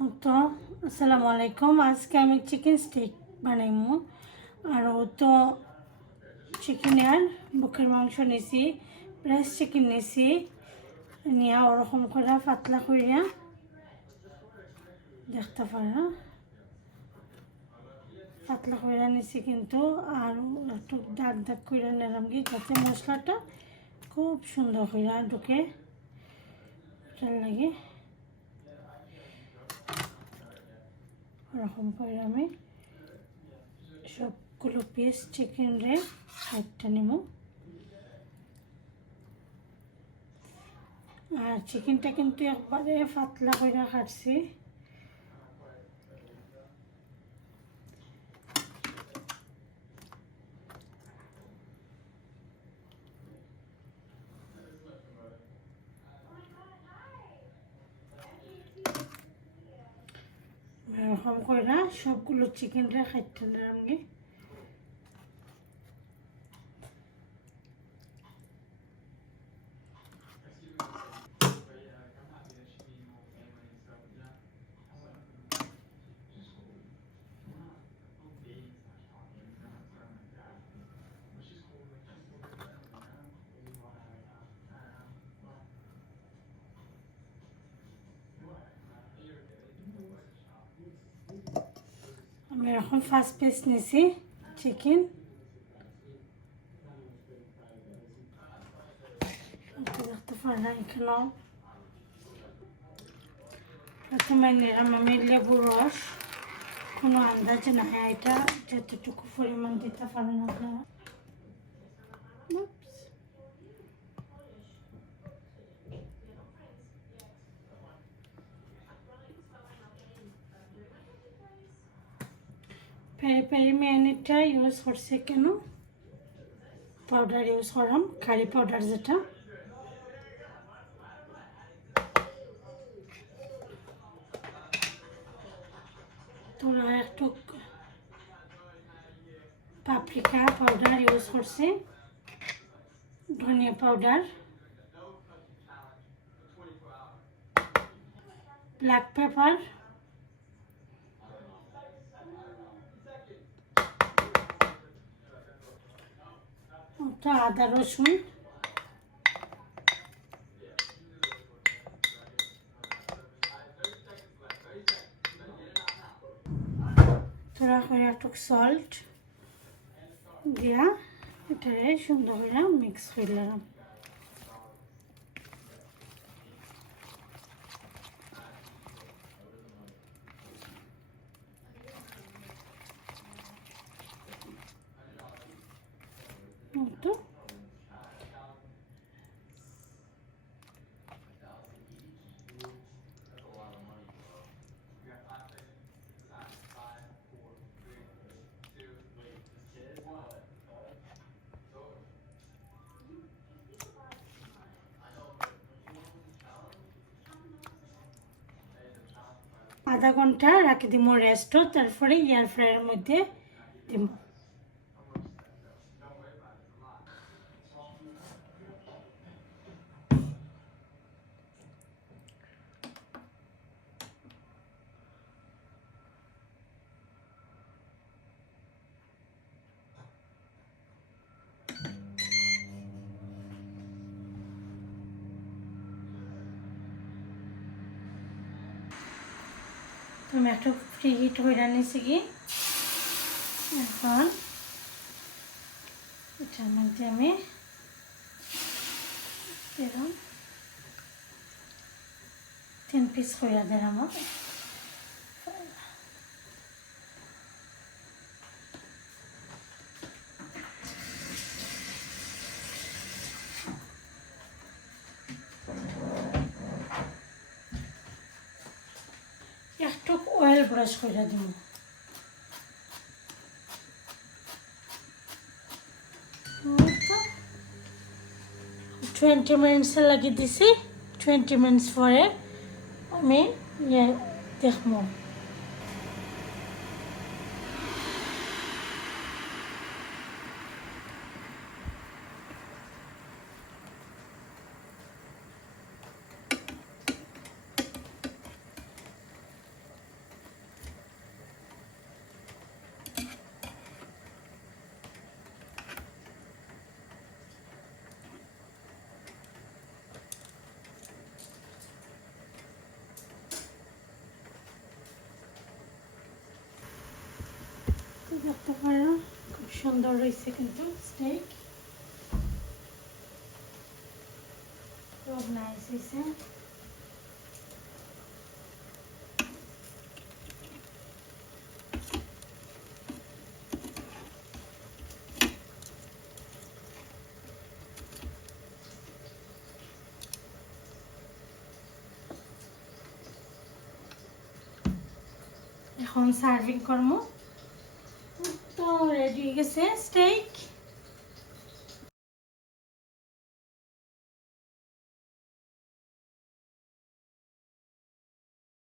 তো আসসালামু আলাইকুম। আজকে আমি চিকেন স্টেক বানাইমু। আর তো চিকেনের বুকের মাংস নিছি, ব্রেস্ট চিকেন নিছি, নিয়ে ওরকম করে পাতলা করিয়া দেখতে পারা পাতলা করিয়া নিছি, কিন্তু আর একটু দাগ দাগ করিয়া নিলাম কি যাতে মশলাটা খুব সুন্দর করিয়া ঢুকে, ওটার লাগে ওরকম করে আমি সবগুলো পিস চিকেন রে একটা নেব। আর চিকেনটা কিন্তু একবারে পাতলা করে কাটছি। এরকম করে সবগুলো চিকেনটা খাইতে নিলাম গে। আমি এখন ফার্স্ট পিস নিছি চিকেন। দেখতে পারা এখানেও প্রথমে নিলাম আমি লেবুর রস। কোনো আন্দাজ না, এটা যতটুকু পরিমাণ দিতে পারেন আপনারা। পেরি পেরি ম্যারিনেটটা ইউজ করছে কেন, পাউডার ইউজ করাম, কারি পাউডার যেটা। তোরা একটু পাপরিকা পাউডার ইউজ করছে, ধনিয়া পাউডার, ব্ল্যাক পেপার, আদা রসুন, তোরা করে একটু সল্ট দিয়া এটারে সুন্দর করে মিক্স করলাম। তো আধা ঘন্টা রাখি দিব রেস্ট, তারপরে এয়ার ফ্রায়ারের মধ্যে দিব। আমি একটু ফ্রি হিট হয়ে নিয়েছি কি, এখন এটার মধ্যে আমি দিলাম 3 পিস হয়ে দিলাম। একটু অয়েল ব্রাশ করে দিব। 20 মিনিটস লাগিয়ে দিছি। 20 মিনিটস পরে আমি দেখবো। দেখতে পারো খুব সুন্দর হয়েছে কিন্তু স্টেক খুব নাইস হয়েছে। এখন সার্ভিং করবো তো রেডি হয়ে গেছে স্টেক।